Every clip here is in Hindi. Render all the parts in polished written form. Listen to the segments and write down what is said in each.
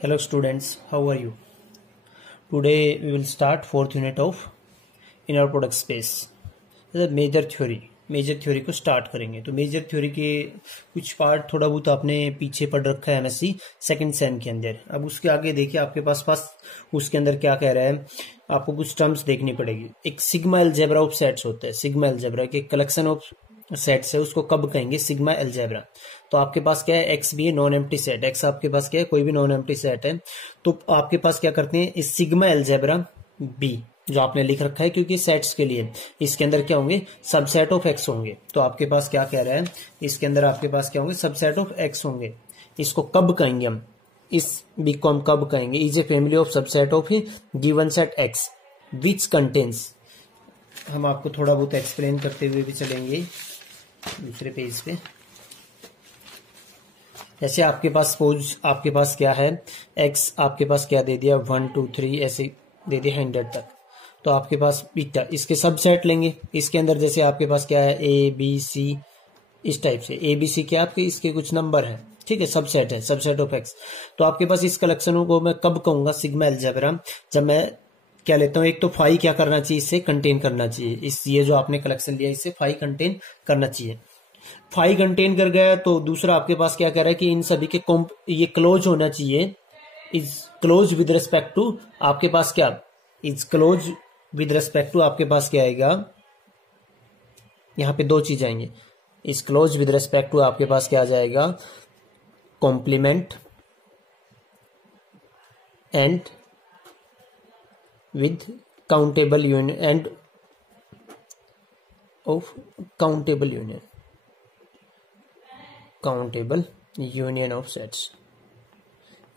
Hello students, how are you? Today we will start fourth unit of inner product space. Measure theory को स्टार्ट करेंगे। तो मेजर थ्योरी के कुछ पार्ट थोड़ा बहुत आपने पीछे पढ़ रखा है एमएससी सेकंड सेम के अंदर। अब उसके आगे देखिए आपके पास उसके अंदर क्या कह रहा है, आपको कुछ टर्म्स देखनी पड़ेगी। एक सिग्मा अलजेब्रा ऑफ सेट्स होता है, सिग्मा अलजेब्रा के कलेक्शन ऑफ सेट्स है, उसको कब कहेंगे? Sigma algebra. तो आपके पास क्या है, एक्स भी है नॉन एम्प्टी सेट, एक्स आपके पास क्या है, कोई भी नॉन एम्प्टी सेट है। तो आपके पास क्या करते हैं, इस सिग्मा अलजेब्रा बी जो आपने लिख रखा है, क्योंकि सेट्स के लिए इसके अंदर क्या होंगे, सबसेट ऑफ एक्स होंगे। तो आपके पास क्या कह रहा है, इसके अंदर आपके पास क्या होंगे, सबसेट ऑफ एक्स होंगे। इसको कब कहेंगे हम, इस बी को हम कब कहेंगे? Is a family of subset of given set x which contains. हम आपको थोड़ा बहुत एक्सप्लेन करते हुए भी चलेंगे दूसरे पेज पे। जैसे आपके पास सपोज आपके पास क्या है, एक्स आपके पास क्या दे दिया, 1 2 3 ऐसे दे दिया 100 तक। तो आपके पास बीटा, इसके सबसेट लेंगे। इसके अंदर जैसे आपके पास क्या है, ए बी सी, इस टाइप से ए बी सी क्या आपके इसके कुछ नंबर है, ठीक है, सबसेट है, सबसेट ऑफ एक्स। तो आपके पास इस कलेक्शन को मैं कब कहूंगा, सिग्मा अलजेब्रा, जब मैं क्या लेता हूँ, एक तो फाई क्या करना चाहिए, इससे कंटेन करना चाहिए, इस ये जो आपने कलेक्शन लिया इससे फाई कंटेन करना चाहिए। फाई कंटेन कर गया तो दूसरा आपके पास क्या कह रहा है कि इन सभी के ये क्लोज होना चाहिए, is close with respect to, आपके पास क्या, is close with respect to, आपके पास क्या आएगा, यहां पे दो चीज आएंगे, is close with respect to आपके पास क्या आ जाएगा, complement and with countable union and of countable union of sets.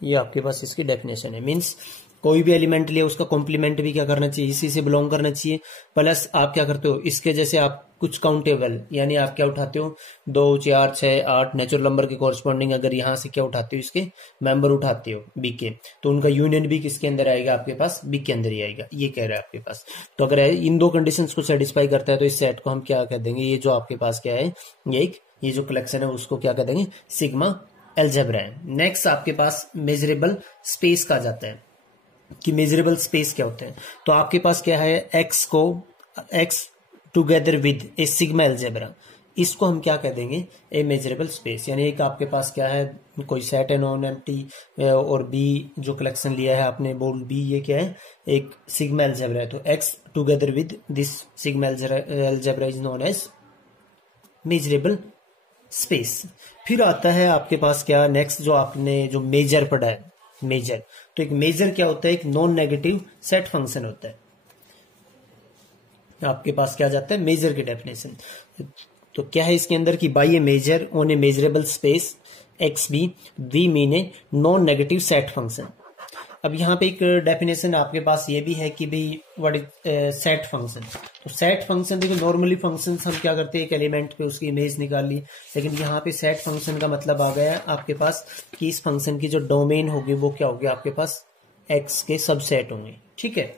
ये आपके पास इसकी डेफिनेशन है। मींस कोई भी एलिमेंट लिया उसका कॉम्प्लीमेंट भी क्या करना चाहिए, इसी से बिलोंग करना चाहिए। प्लस आप क्या करते हो, इसके जैसे आप कुछ काउंटेबल, यानी आप क्या उठाते हो, 2 4 6 8 नेचुरल नंबर के कॉरस्पॉन्डिंग, अगर यहां से क्या उठाते हो, इसके मेंबर उठाते हो बी के, तो उनका यूनियन भी किसके अंदर आएगा, आपके पास बी के अंदर ही आएगा। ये कह रहा है आपके पास। तो अगर इन दो कंडीशंस को सेटिस्फाई करता है तो इस सेट को हम क्या कह देंगे, ये जो आपके पास क्या है, ये जो कलेक्शन है उसको क्या कह देंगे, सिग्मा अलजेब्रा है। नेक्स्ट आपके पास मेजरेबल स्पेस का जाता है कि मेजरेबल स्पेस क्या होते हैं। तो आपके पास क्या है, x together with A sigma algebra, इसको हम क्या कह देंगे, ए मेजरेबल स्पेस। यानी एक आपके पास क्या है, कोई सेट है नॉन एम्प्टी, और बी जो कलेक्शन लिया है आपने, बोल्ड बी, ये क्या है, एक सिग्मा अलजेब्रा है। तो X together with this sigma algebra is known as measurable space. फिर आता है आपके पास क्या, नेक्स्ट जो आपने जो मेजर पढ़ा है, मेजर। तो एक मेजर क्या होता है, एक नॉन नेगेटिव सेट फंक्शन होता है। आपके पास क्या जाता है, मेजर की डेफिनेशन। तो क्या है इसके अंदर कि by a measure on a measurable space X B we mean a non negative set function. अब यहाँ पे एक डेफिनेशन आपके पास ये भी है कि भाई व्हाट इज सेट फंक्शन। तो सेट फंक्शन देखो, नॉर्मली फंक्शन हम क्या करते हैं, एक एलिमेंट पे उसकी इमेज निकाल ली, लेकिन यहाँ पे सेट फंक्शन का मतलब आ गया आपके पास कि इस फंक्शन की जो डोमेन होगी वो क्या होगी, आपके पास एक्स के सबसेट होंगे, ठीक है।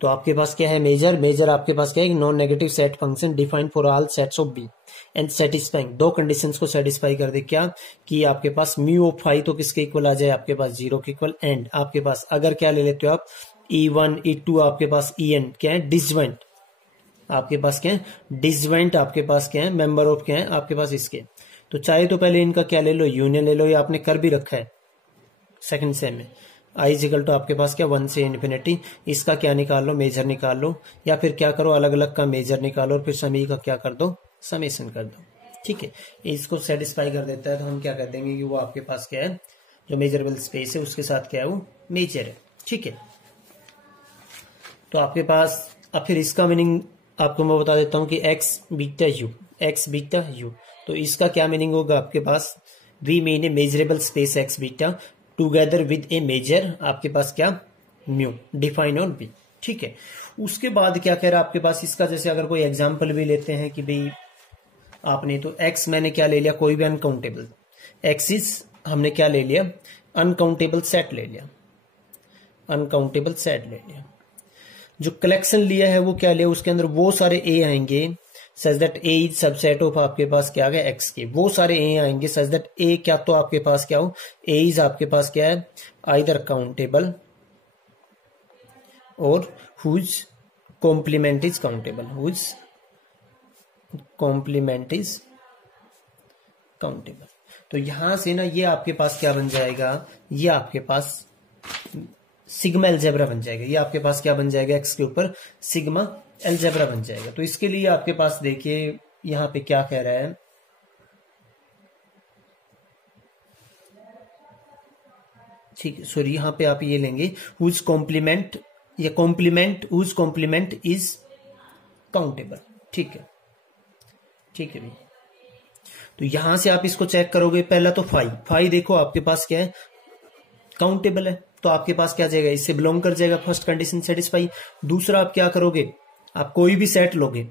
तो आपके पास क्या है, मेजर आपके पास क्या है, non negative set function defined for all sets of B and satisfying, दो कंडीशंस को सेटिस्फाई कर दे, क्या कि आपके पास म्यू ऑफ फाई तो किसके इक्वल आ जाए, आपके पास 0 के इक्वल, एंड आपके पास अगर क्या ले लेते हो आप, E1 E2 आपके पास En क्या है, डिसजॉइंट, आपके पास क्या है, डिसजॉइंट, आपके पास क्या है, मेंबर ऑफ क्या है आपके पास इसके। तो चाहे तो पहले इनका क्या ले लो, यूनियन ले लो, ये आपने कर भी रखा है सेकंड सेम में। आई इजिकल तो आपके पास क्या, 1 से इन्फिनिटी, इसका क्या निकाल लो, मेजर निकाल लो, या फिर क्या करो, अलग अलग का मेजर निकालो और फिर सभी का क्या कर दो, समेशन कर दो, ठीक है। इसको सेटिस्फाई कर देता है तो हम क्या कर देंगे कि वो आपके पास क्या है, जो मेजरेबल स्पेस है उसके साथ क्या है, वो मेजर है, ठीक है। तो आपके पास अब फिर इसका मीनिंग आपको मैं बता देता हूं कि एक्स बीटा यू, तो इसका क्या मीनिंग होगा आपके पास, we mean a measurable space X beta together with a measure, आपके पास क्या, म्यू डिफाइन ऑन बी, ठीक है। उसके बाद क्या कह रहा है आपके पास इसका, जैसे अगर कोई एग्जांपल भी लेते हैं कि भाई आपने तो एक्स मैंने क्या ले लिया, कोई भी अनकाउंटेबल, एक्सिस हमने क्या ले लिया, अनकाउंटेबल सेट ले लिया, जो कलेक्शन लिया है वो क्या लिया, उसके अंदर वो सारे ए आएंगे such that A is subset of आपके पास क्या आ गया एक्स के, वो सारे ए आएंगे सच दैट ए क्या तो आपके पास क्या हो, ए इज आपके पास क्या है आइदर काउंटेबल और whose complement is countable, whose complement is countable. तो यहां से ना ये आपके पास क्या बन जाएगा, ये आपके पास सिग्मा एल्जेब्रा बन जाएगा, ये आपके पास क्या बन जाएगा एक्स के ऊपर सिग्मा एल्जेब्रा बन जाएगा। तो इसके लिए आपके पास देखिए यहां पे क्या कह रहा है, ठीक है सॉरी यहां पे आप ये लेंगे हुज कॉम्प्लीमेंट, ये complement whose complement is countable, ठीक है ठीक है भाई। तो यहां से आप इसको चेक करोगे, पहला तो फाइव देखो आपके पास क्या है काउंटेबल है, तो आपके पास क्या जाएगा इससे बिलोंग कर जाएगा, फर्स्ट कंडीशन सेटिस्फाई। दूसरा आप क्या करोगे, आप कोई भी सेट लोगे,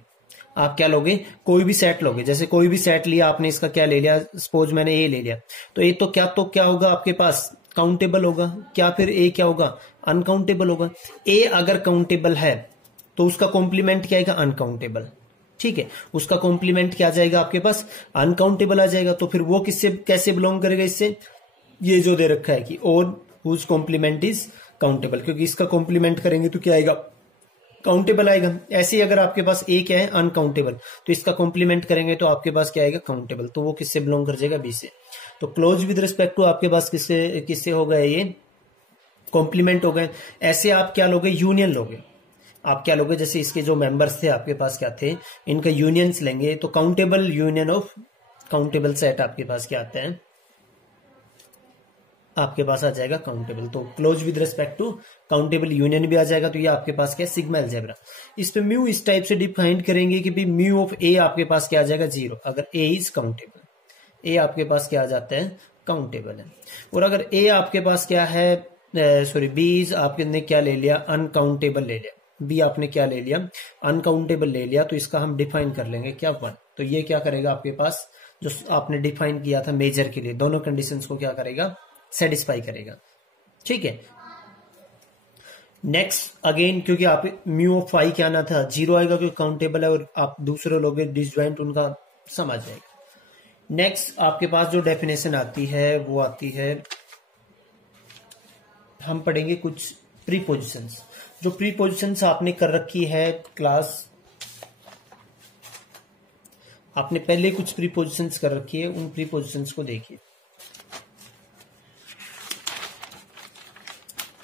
आप क्या लोगे कोई भी सेट लोगे, जैसे कोई भी सेट लिया आपने, इसका क्या ले लिया, सपोज मैंने ए ले लिया, तो ए तो क्या होगा आपके पास काउंटेबल होगा, क्या फिर ए क्या होगा अनकाउंटेबल होगा। ए अगर काउंटेबल है तो उसका कॉम्प्लीमेंट क्या आएगा अनकाउंटेबल, ठीक है, उसका कॉम्प्लीमेंट क्या आ जाएगा आपके पास अनकाउंटेबल आ जाएगा। तो फिर वो किससे कैसे बिलोंग करेगा, इससे ये जो दे रखा है कि और हुज कॉम्प्लीमेंट इज काउंटेबल, क्योंकि इसका कॉम्प्लीमेंट करेंगे तो क्या आएगा काउंटेबल आएगा। ऐसे ही अगर आपके पास ए क्या है अनकाउंटेबल, तो इसका कॉम्प्लीमेंट करेंगे तो आपके पास क्या आएगा काउंटेबल, तो वो किससे बिलोंग कर जाएगा बी से। तो क्लोज विद रिस्पेक्ट टू आपके पास किससे हो गए ये कॉम्प्लीमेंट हो गए। ऐसे आप क्या लोगे यूनियन लोगे, आप क्या लोगे जैसे इसके जो मेंबर्स थे आपके पास क्या थे इनका यूनियंस लेंगे, तो countable union of countable set आपके पास क्या आता है आपके पास आ जाएगा काउंटेबल। तो close with respect to countable union भी आ जाएगा, तो ये आपके पास क्या सिग्मा एल्जेब्रा। इस पे म्यू इस टाइप से डिफाइन करेंगे कि भाई म्यू ऑफ ए आपके पास क्या आ जाएगा 0, अगर ए इज काउंटेबल, ए आपके पास क्या आ जाता है काउंटेबल है। और अगर ए आपके पास क्या है सॉरी बी इज आपने क्या ले लिया अनकाउंटेबल ले लिया, बी आपने क्या ले लिया अनकाउंटेबल ले लिया, तो इसका हम डिफाइन कर लेंगे क्या 1। तो ये क्या करेगा आपके पास जो आपने डिफाइन किया था मेजर के लिए, दोनों कंडीशंस को क्या करेगा सेटिस्फाई करेगा, ठीक है। नेक्स्ट अगेन क्योंकि आप म्यू ऑफ फाई क्या ना था 0 आएगा क्योंकि काउंटेबल है, और आप दूसरे लोग डिसजॉइंट उनका समझ जाएगा। नेक्स्ट आपके पास जो डेफिनेशन आती है वो आती है, हम पढ़ेंगे कुछ प्रीपोजिशंस। जो प्रीपोजिशंस आपने कर रखी है क्लास, आपने पहले कुछ प्रीपोजिशंस कर रखी है, उन प्रीपोजिशंस को देखिए।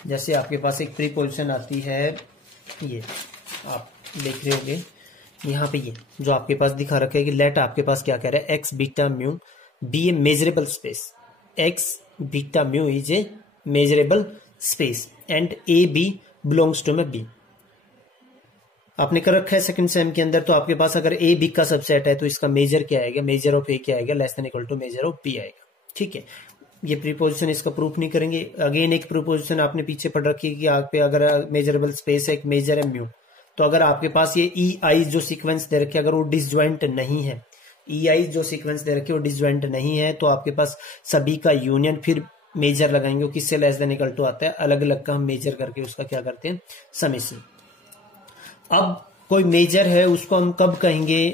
जैसे आपके पास एक प्रीपोजिशन आती है, ये आप देख रहे होंगे यहाँ पे, ये जो आपके पास दिखा रखा है कि लेट आपके पास क्या कह रहा है X beta mu B a measurable space, X beta mu is a measurable space and A B belongs to में बी। आपने कर रखा है सेकंड सेम के अंदर, तो आपके पास अगर ए बी का सबसेट है तो इसका मेजर क्या आएगा, मेजर ऑफ ए क्या आएगा less than equal to measure of B आएगा, ठीक है। ये प्रीपोजिशन इसका प्रूफ नहीं करेंगे। अगेन एक प्रीपोजिशन आपने पीछे पढ़ रखी है कि आप पे अगर मेजरेबल स्पेस है, एक मेजर है म्यू, तो अगर आपके पास ये ई आई जो सीक्वेंस दे रखे अगर वो डिसजॉइंट नहीं है, ई आई जो सीक्वेंस दे रखे वो डिसजॉइंट नहीं है, तो आपके पास सभी का यूनियन फिर मेजर लगाएंगे, किससे लेस देन इक्वल टू आता है, अलग अलग का हम मेजर करके उसका क्या करते हैं समेशन। अब कोई मेजर है उसको हम कब कहेंगे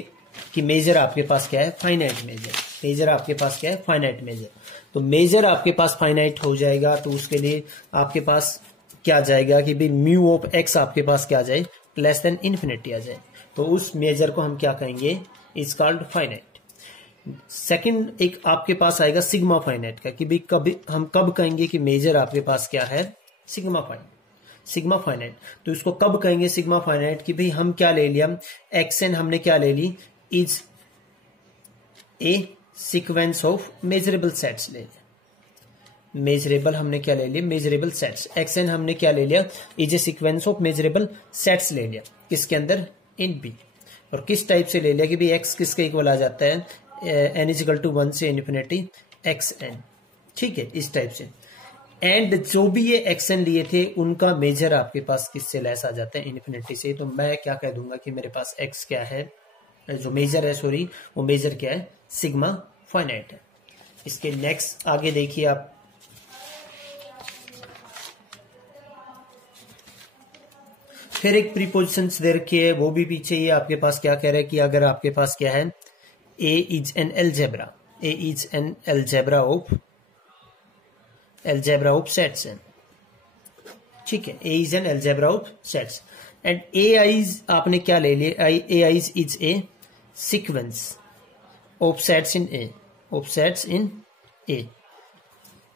कि मेजर आपके पास क्या है फाइनाइट मेजर, मेजर आपके पास क्या है फाइनाइट मेजर। तो मेजर आपके पास फाइनाइट हो जाएगा, तो उसके लिए आपके पास क्या जाएगा कि भाई म्यू ऑफ एक्स आपके पास क्या आ जाए लेस देन इन्फिनिटी आ जाए, तो उस मेजर को हम क्या कहेंगे इज कॉल्ड फाइनाइट। सेकंड एक आपके पास आएगा सिग्मा फाइनाइट का, कि भाई कभी हम कब कहेंगे कि मेजर आपके पास क्या है सिग्मा फाइनाइट। तो इसको कब कहेंगे सिग्मा फाइनाइट कि भाई हम क्या ले लिया एक्स एन हमने क्या ले ली is a sequence of measurable sets ले लिया, मेजरेबल हमने क्या ले लिया मेजरेबल सेट्स, एक्स एन हमने क्या ले लिया is a sequence of measurable sets ले लिया, किसके अंदर इन बी। और किस टाइप से ले लिया कि भाई एक्स किसके इक्वल आ जाता है एन इज इक्वल टू 1 से इन्फिनिटी एक्स एन, ठीक है इस टाइप से। एंड जो भी ये एक्स एन लिए थे उनका मेजर आपके पास किससे लेस आ जाता है इन्फिनिटी से। तो मैं क्या कह दूंगा कि मेरे पास एक्स क्या है जो मेजर है सॉरी वो मेजर क्या है सिग्मा फाइनाइट है। इसके नेक्स्ट आगे देखिए आप, फिर एक प्रीपोजिशंस दे रखी है, वो भी पीछे ये आपके पास क्या कह रहा है कि अगर आपके पास क्या है, A is an algebra, A is an algebra of sets है, ठीक है, A is an algebra of sets and A i's आपने क्या ले लिया, A i's is a sequence of sets in A, of sets in A.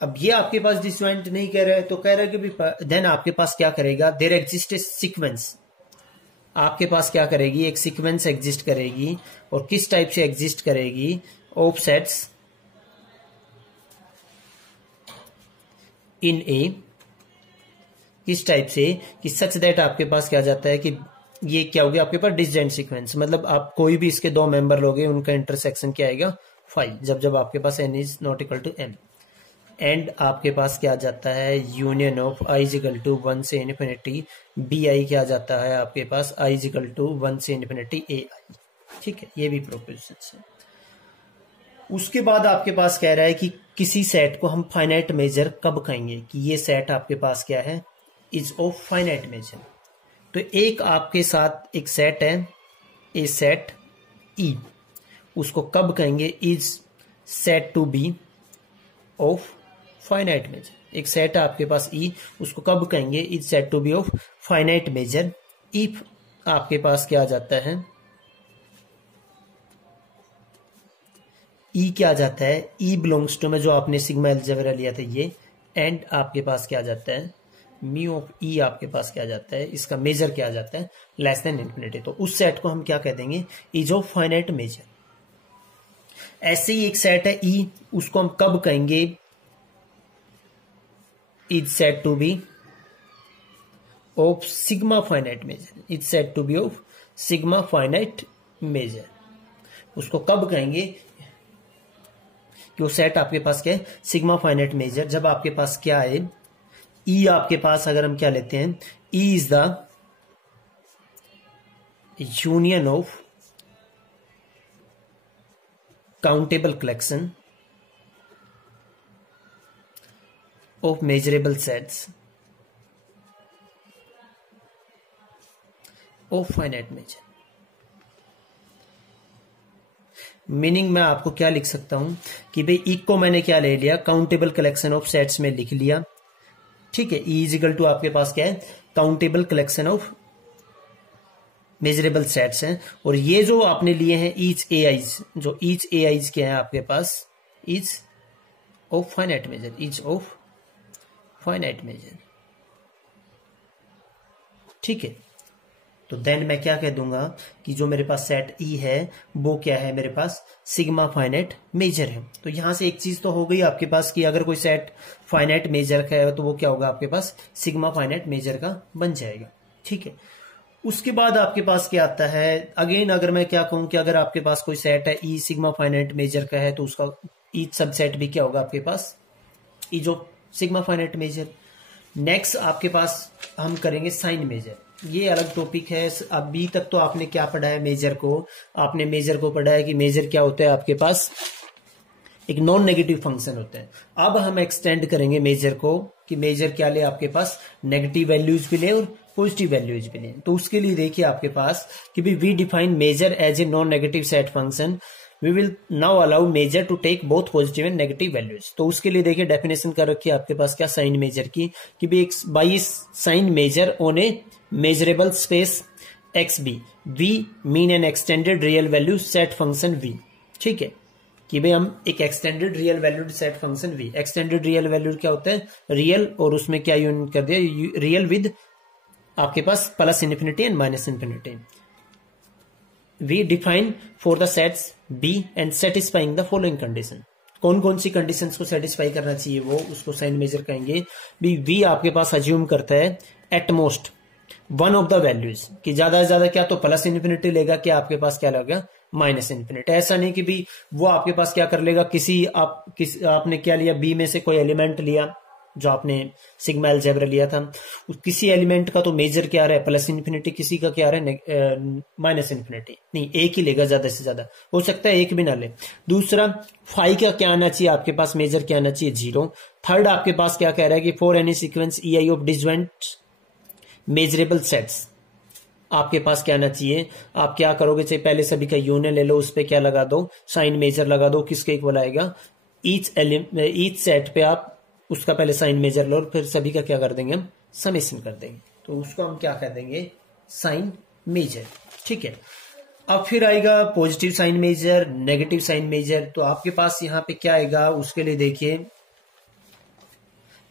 अब ये आपके पास डिसजॉइंट नहीं कह रहा है, तो कह रहा है कि देन आपके पास क्या करेगा, देयर एग्जिस्ट ए सीक्वेंस, आपके पास क्या करेगी, एक सीक्वेंस एग्जिस्ट करेगी, और किस टाइप से एग्जिस्ट करेगी, ऑफ सेट्स इन ए, किस टाइप से कि सच दैट आपके पास क्या जाता है कि ये क्या हो गया आपके पास डिसजॉइंट सीक्वेंस, मतलब आप कोई भी इसके दो मेंबर लोगे उनका इंटरसेक्शन क्या आएगा 5, जब आपके पास n is not equal to m, and आपके पास क्या जाता है, union of i is equal to 1 से इन्फिनिटी बी आई क्या जाता है आपके पास i इज इक्वल टू 1 से इन्फिनिटी ए आई, ठीक है, ये भी प्रोपोजिशन है। उसके बाद आपके पास कह रहा है कि किसी सेट को हम फाइनाइट मेजर कब कहेंगे, कि ये सेट आपके पास क्या है, इज ऑफ फाइनाइट मेजर। तो एक आपके साथ एक सेट है, ए सेट ई, उसको कब कहेंगे, is said to be of finite measure. एक सेट है आपके पास ई, उसको कब कहेंगे, is said to be of finite measure if आपके पास क्या आ जाता है, ई क्या आ जाता है, ई बिलोंग्स टू में जो आपने सिग्मा अलजेब्रा लिया था ये, एंड आपके पास क्या आ जाता है, म्यू ऑफ ई आपके पास क्या आ जाता है, इसका मेजर क्या आ जाता है, लेस देन इन्फिनिटी। तो उस सेट को हम क्या कह देंगे, इज ऑफ फाइनाइट मेजर। ऐसे ही एक सेट है ई, उसको हम कब कहेंगे, is said to be of sigma finite measure, is said to be of sigma finite measure. उसको कब कहेंगे कि वो सेट आपके पास क्या है, सिग्मा फाइनाइट मेजर, जब आपके पास क्या है, ई आपके पास अगर हम क्या लेते हैं, E is the union of countable collection of measurable sets of finite measure. Meaning मैं आपको क्या लिख सकता हूं कि भाई ई को मैंने क्या ले लिया, काउंटेबल कलेक्शन ऑफ सेट्स में लिख लिया, ठीक है, ई इज इक्वल टू आपके पास क्या है, countable collection of measurable sets हैं, और ये जो आपने लिए हैं ईच ए आईज, जो ईच ए आईज क्या है आपके पास, each of finite measure, each of finite measure, ठीक है। तो देन मैं क्या कह दूंगा कि जो मेरे पास सेट ई है वो क्या है, मेरे पास सिग्मा फाइनाइट मेजर है। तो यहां से एक चीज तो हो गई आपके पास कि अगर कोई सेट फाइनाइट मेजर का है तो वो क्या होगा आपके पास, सिग्मा फाइनाइट मेजर का बन जाएगा, ठीक है। उसके बाद आपके पास क्या आता है, अगेन अगर मैं क्या कहूं कि अगर आपके पास कोई सेट है ई सिग्मा फाइनाइट मेजर का है तो उसका ईच सबसेट भी क्या होगा आपके पास, ई जो सिग्मा फाइनाइट मेजर। नेक्स्ट आपके पास हम करेंगे साइन मेजर, ये अलग टॉपिक है। अभी तक तो आपने क्या पढ़ा है, मेजर को, आपने मेजर को पढ़ा है कि मेजर क्या होता है आपके पास, एक नॉन नेगेटिव फंक्शन होता है। अब हम एक्सटेंड करेंगे मेजर को कि मेजर क्या ले आपके पास, नेगेटिव वैल्यूज भी ले और पॉजिटिव वैल्यूज भी ले। तो उसके लिए देखिए आपके पास कि we define measure as a non negative set function, we will now allow measure to take both positive and negative values. तो उसके लिए देखिए डेफिनेशन कर रखी है आपके पास क्या, साइन मेजर की, कि भाई by sign measure on a measurable space X B, we mean an extended real value set function V, ठीक है, कि भाई हम एक extended real valued set function V, extended real valued क्या होता है, रियल, और उसमें क्या यूनिट कर दिया, रियल विद आपके पास plus infinity and minus infinity. We define for the sets B and satisfying the following condition. कौन कौन सी कंडीशंस को सेटिस्फाई करना चाहिए वो, उसको साइन मेजर कहेंगे। वी आपके पास अज्यूम करता है at most one of the values, कि ज्यादा से ज्यादा क्या तो प्लस इन्फिनिटी लेगा, क्या आपके पास क्या लगेगा माइनस इन्फिनिटी। ऐसा नहीं कि भी वो आपके पास क्या कर लेगा, आपने क्या लिया, बी में से कोई एलिमेंट लिया जो आपने सिग्मा अलजेब्रा लिया था, किसी एलिमेंट का तो मेजर क्या आ रहा है प्लस इन्फिनिटी, किसी का क्या आ रहा है माइनस इन्फिनिटी, नहीं एक ही लेगा ज्यादा से ज्यादा, हो सकता है एक भी ना ले। दूसरा फाई का क्या आना चाहिए आपके पास, मेजर क्या आना चाहिए 0। थर्ड आपके पास क्या कह रहा है कि for any sequence E I of disjoint measurable sets, आपके पास क्या आना चाहिए, आप क्या करोगे, चाहे पहले सभी का यूनियन ले लो, उस पर क्या लगा दो, साइन मेजर लगा दो, किसके इक्वल आएगा, ईच सेट पे आप उसका पहले साइन मेजर लो, फिर सभी का क्या कर देंगे हम, समेशन कर देंगे, तो उसको हम क्या कर देंगे, साइन मेजर। ठीक है, अब फिर आएगा positive sign measure, negative sign measure. तो आपके पास यहाँ पे क्या आएगा, उसके लिए देखिए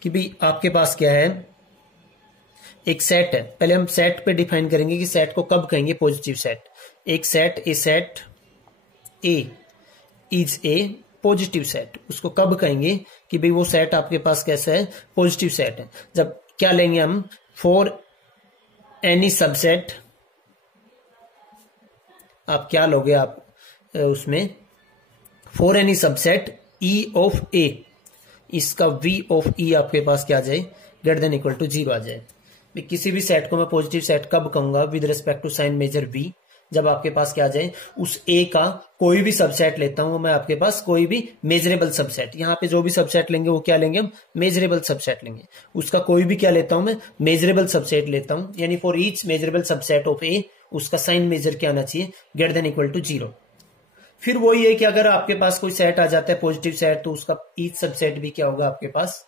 कि भाई आपके पास क्या है, एक सेट है, पहले हम सेट पे डिफाइन करेंगे कि सेट को कब कहेंगे पॉजिटिव सेट। एक set A is a positive set, उसको कब कहेंगे कि भाई वो सेट आपके पास कैसा है, पॉजिटिव सेट है। जब क्या लेंगे हम, फॉर एनी सबसेट, आप क्या लोगे, आप उसमें for any subset E of A, इसका वी ऑफ ई आपके पास क्या आ जाए, ग्रेटर देन इक्वल टू 0 आ जाए। किसी भी सेट को मैं पॉजिटिव सेट कब कहूंगा, with respect to sign measure V, जब आपके पास क्या आ जाए, उस ए का कोई भी सबसेट लेता हूं मैं, आपके पास कोई भी मेजरेबल सबसेट, यहां पे जो भी सबसेट लेंगे वो क्या लेंगे हम, मेजरेबल सबसेट लेंगे, उसका कोई भी क्या लेता हूं मैं, मेजरेबल सबसेट लेता हूं, यानी for each measurable subset of A, उसका साइन मेजर क्या आना चाहिए, ग्रेटर देन इक्वल टू 0। फिर वही है कि अगर आपके पास कोई सेट आ जाता है पॉजिटिव सेट, तो उसका ईच सबसेट भी क्या होगा, आपके पास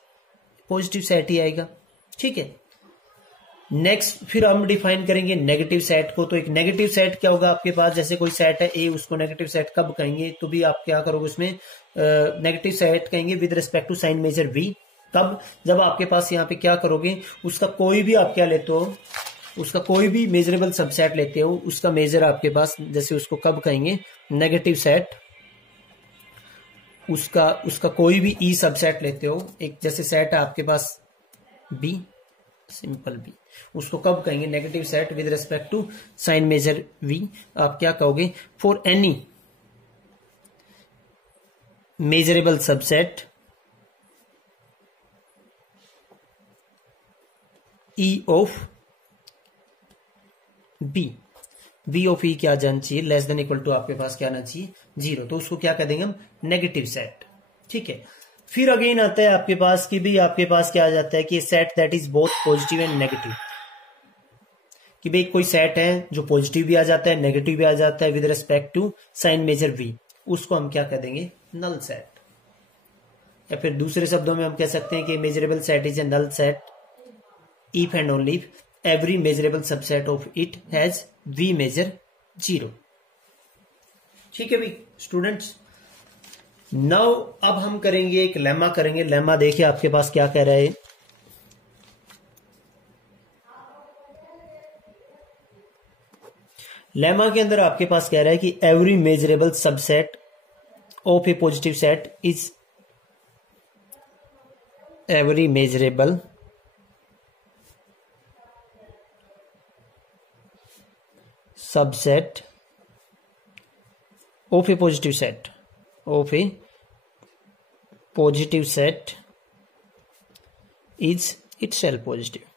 पॉजिटिव सेट ही आएगा। ठीक है, नेक्स्ट फिर हम डिफाइन करेंगे नेगेटिव सेट को। तो एक नेगेटिव सेट क्या होगा आपके पास, जैसे कोई सेट है ए, उसको नेगेटिव सेट कब कहेंगे, तो भी आप क्या करोगे, उसमें नेगेटिव सेट कहेंगे with respect to sign measure V, कब, जब आपके पास यहाँ पे क्या करोगे, उसका कोई भी आप क्या लेते हो, उसका कोई भी मेजरेबल सबसेट लेते हो, उसका मेजर आपके पास, जैसे उसको कब कहेंगे, नेगेटिव सेट, उसका कोई भी ई सबसेट लेते हो, एक जैसे सेट है आपके पास बी, सिंपल बी, उसको कब कहेंगे, negative set with respect to sign measure v. आप क्या कहोगे, for any measurable subset E of B of E क्या जाना चाहिए, लेस देन इक्वल टू आपके पास क्या आना चाहिए, 0, तो उसको क्या कह देंगे हम, नेगेटिव सेट। ठीक है, फिर अगेन आता है आपके पास कि भी आपके पास क्या आ जाता है कि set that is both positive and negative, कि भाई कोई सेट है जो पॉजिटिव भी आ जाता है, नेगेटिव भी आ जाता है with respect to sign measure V, उसको हम क्या कह देंगे, नल सेट। या फिर दूसरे शब्दों में हम कह सकते हैं कि measurable set is a null set if and only if every measurable subset of it has v measure 0। ठीक है भाई स्टूडेंट्स, नाउ अब हम करेंगे एक लेमा करेंगे। लेमा देखिए आपके पास क्या कह रहा है, लेमा के अंदर आपके पास कह रहा है कि every measurable subset of A positive set is every measurable subset of a positive set is itself positive।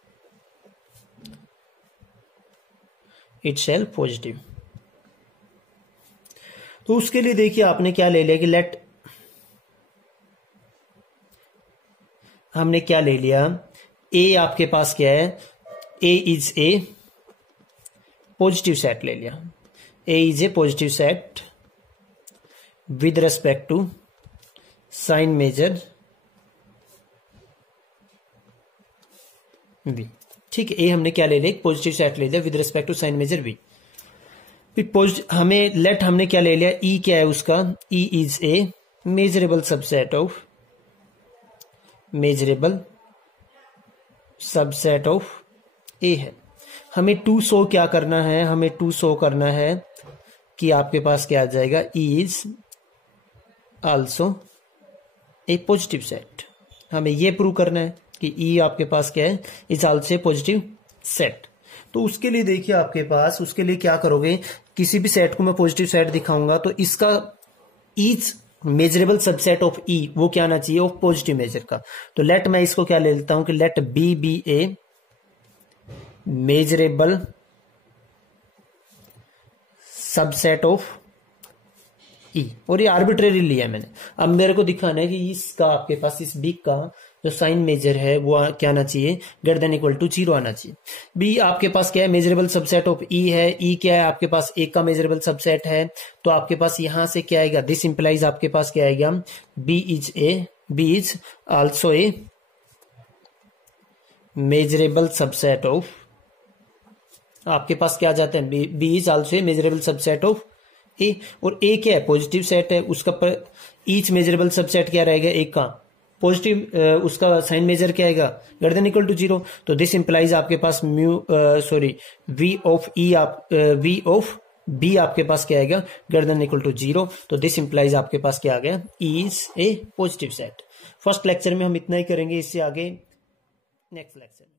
तो उसके लिए देखिए आपने क्या ले लिया कि हमने क्या ले लिया, ए आपके पास क्या है, A is a positive set ले लिया, A is a positive set with respect to sign measure v. ठीक है, ए हमने क्या ले लिया, पॉजिटिव सेट ले लिया with respect to sign measure v. फिर हमने क्या ले लिया, ई क्या है उसका, E is a measurable subset of A है। हमें टू शो क्या करना है, हमें टू शो करना है कि आपके पास क्या आ जाएगा, E is also A positive set. हमें ये प्रूव करना है कि ई आपके पास क्या है, is also A positive set. तो उसके लिए देखिए आपके पास, उसके लिए क्या करोगे, किसी भी सेट को मैं पॉजिटिव सेट दिखाऊंगा तो इसका ईच मेजरेबल सबसेट ऑफ ई वो क्या आना चाहिए, ऑफ पॉजिटिव मेजर का। तो लेट मैं इसको क्या ले लेता हूं कि let B be a measurable subset of E, और ये आर्बिट्रेरी लिया मैंने। अब मेरे को दिखाना है कि इसका आपके पास, इस बी का जो साइन मेजर है वो क्या आना चाहिए, ग्रेटर देन इक्वल टू 0 आना चाहिए। बी आपके पास क्या है, मेजरेबल सबसेट ऑफ ई है। ई क्या है आपके पास, ए का मेजरेबल सबसेट है, तो आपके पास यहां से क्या आएगा, दिस इंप्लाइज आपके पास क्या आएगा, B is also a measurable subset of, आपके पास क्या आ जाता है, B is also a measurable subset of A. और ए क्या है, पॉजिटिव सेट है, उसका पर ईच मेजरेबल सबसेट क्या रहेगा, एक का पॉजिटिव, उसका साइन मेजर क्या आएगा, ग्रेटर देन इक्वल टू 0। तो दिस इंप्लाइज आपके पास v of E v of B आपके पास क्या आएगा, ग्रेटर देन इक्वल टू 0। तो दिस इंप्लाइज आपके पास क्या आ गया, is a positive set. First lecture में हम इतना ही करेंगे, इससे आगे नेक्स्ट लेक्चर।